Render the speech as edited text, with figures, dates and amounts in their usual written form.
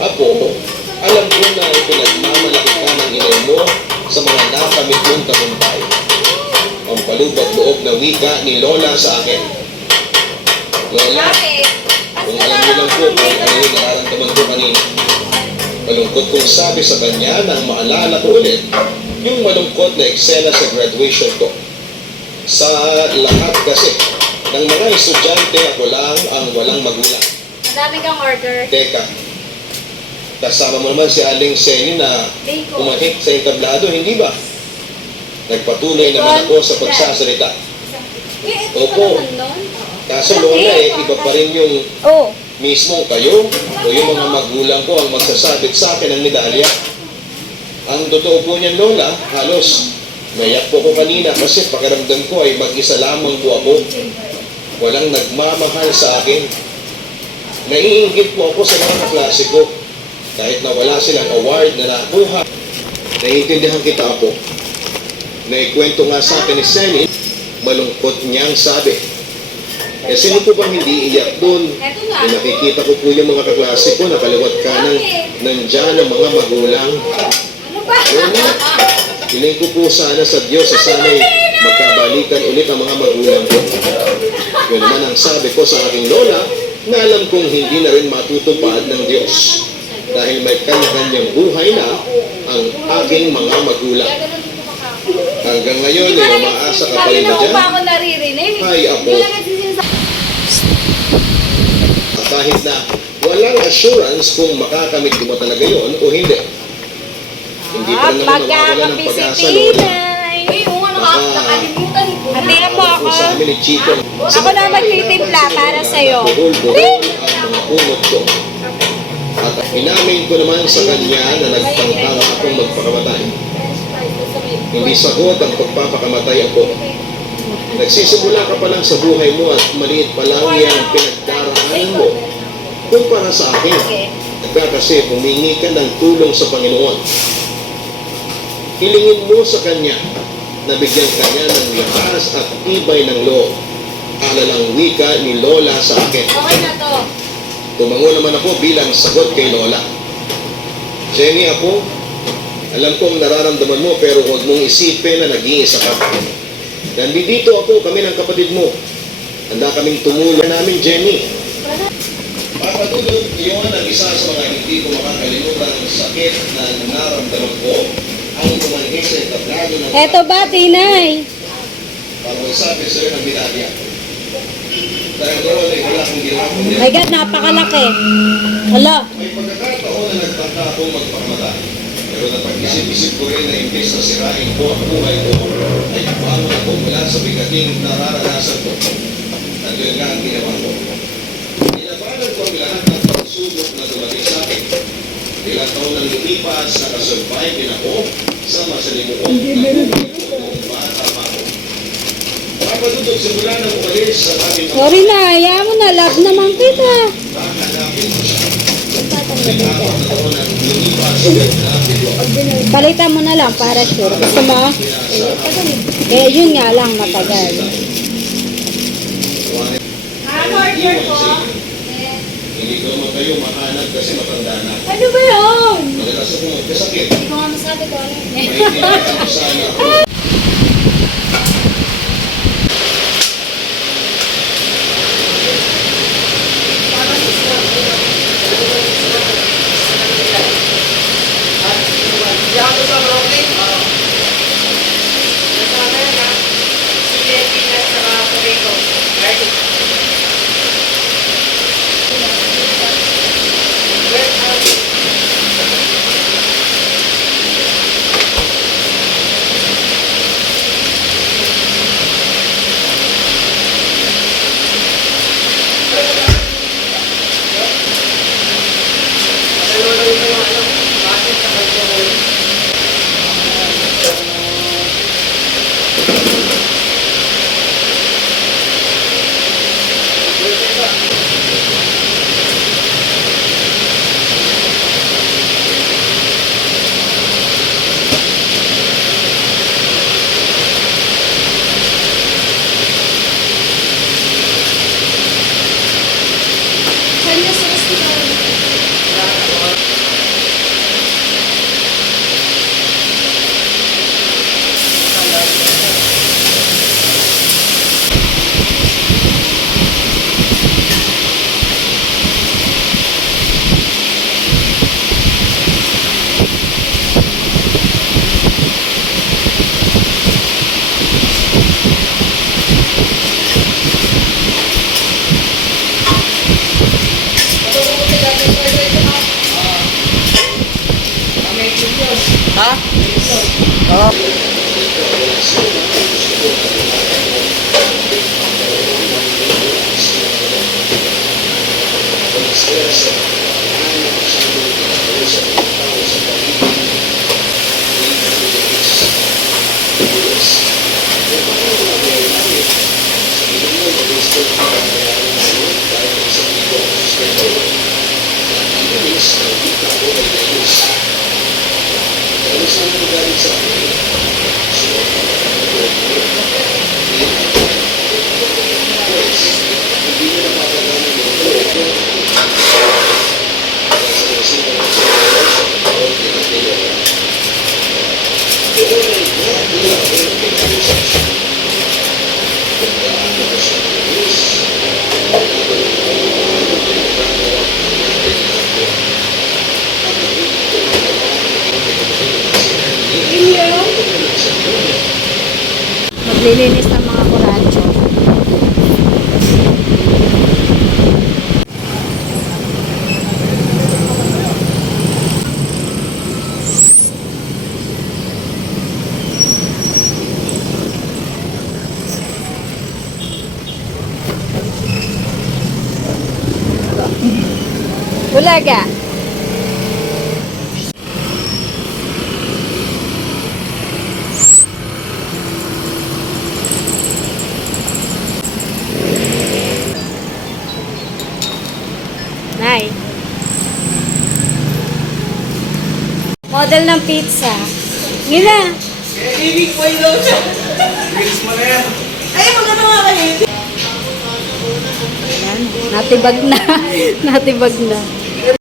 Apo, alam ko na pinagmamalaki ka ng ina mo sa mga nakamit mong tagumpay. Ang palubag-loob na wika ni Lola sa akin. Lola, kung alam niyo lang po kung ano yung nararamdaman ko kanina. Malungkot kong sabi sa kanya nang maalala ko ulit yung malungkot na eksena sa graduation ko. Sa lahat kasi ng mga estudyante, ako lang ang walang magulang. Madami kang order. Teka, kasama mo naman si Aling Seni na umahik sa entablado, hindi ba? Nagpatuloy naman ako sa pagsasalita. Opo, kaso Lola iba pa rin yung mismo kayo o yung mga magulang ko ang magsasabit sa akin ng medalya. Ang totoo po niyan Lola, halos nayak po ko kanina kasi pakiramdam ko ay mag-isa lamang po ako. Walang nagmamahal sa akin. Naiinggit po ako sa mga klase ko. Kahit na wala silang award na nakuha. Naiintindihan kita po. Naikwento nga sa akin ni Senny, malungkot niyang sabi. Eh sino po bang hindi iyak doon? Eh, nakikita ko po yung mga kaklase ko na kaliwat kanan nandyan ang mga magulang. Lola, hiling ko po sana sa Diyos sa sana'y magkabalikan ulit ang mga magulang ko. Yun naman ang sabi ko sa aking Lola na alam kong hindi na rin matutupad ng Diyos dahil may kanya-kanyang buhay na ang aking mga magulang. Hanggang ngayon ay umaasa ka pa rin ba dyan? Ay, Apo. Kahit na walang assurance kung makakamit mo talaga yon o hindi. Hindi pa naman mawawala ng pag-asa Lola. Nakalimutan ko. Hatiya po ako. Sa amin ni Chico. Ako na magtitimpla para sa'yo. Buhol-buhol ang mga unod ko. At inamin ko naman sa kanya na nagpangtang akong magpakamatay. Hindi sagot ang pagpapakamatay ako. Nagsisimula ka pa lang sa buhay mo at maliit pa lang yung pinagdaraanan mo. Kumpara sa akin, kasi humingi ka ng tulong sa Panginoon. Hilingin mo sa Kanya na bigyan Kanya ng lakas at tibay ng loob. Alalang wika ni Lola sa akin. Okay na to. Tumango naman ako bilang sagot kay Lola. Jenny, ako, alam ko ang nararamdaman mo pero huwag mong isipin na nag-iisa ka. Nandito ako, kami ng kapatid mo. Handa kaming tumulong namin, Jenny. Papatulog, iyon ang isa sa mga hindi ko makakalimutan ng sakit na naramdaman ko ang tumanggit sa entablado ng... Eto ba, Tinay? Para magsabi sa'yo ng binadya. Dahil doon ay wala akong ginawa. My God, napakalaki. Hala. May pagkakataon na nagtaka akong magpakamatay. Pero napag-isip-isip ko rin na imbes na sirain ko ang buhay ko, ay paano ako mula sa bigating nararanasan ko. At yun nga ang ginawa ko. Inabalan ko ang lahat ng pagsubok na dumating sa akin. Ilang taon nang lumipas, nakasurvive din ako sa masalimuot na buhay ko noong bata pa ako. Kapatutog simula ng umalis sa aking mga Sorry na, hayaan mo na. Love naman kita. hahanapin ko siya. May apat na taon nang lumipas, hahanapin ko. Palitan mo na lang para sure. Gusto mo? Eh, yun nga lang, matagal. Order ko. Hindi ko naman kayo mahanap kasi matanda na. Ano ba yun? Madalas akong magkasakit. Hindi ko nga masabi ko ano. May tinatang ko sana ako. Oo. Maglilinis ng mga kuradyo. Ulaga. Nay. Model ng pizza. Ngina. Ibig po yun siya. Ay, maganda nga kayo. Ayan. Natibag na. Natibag na.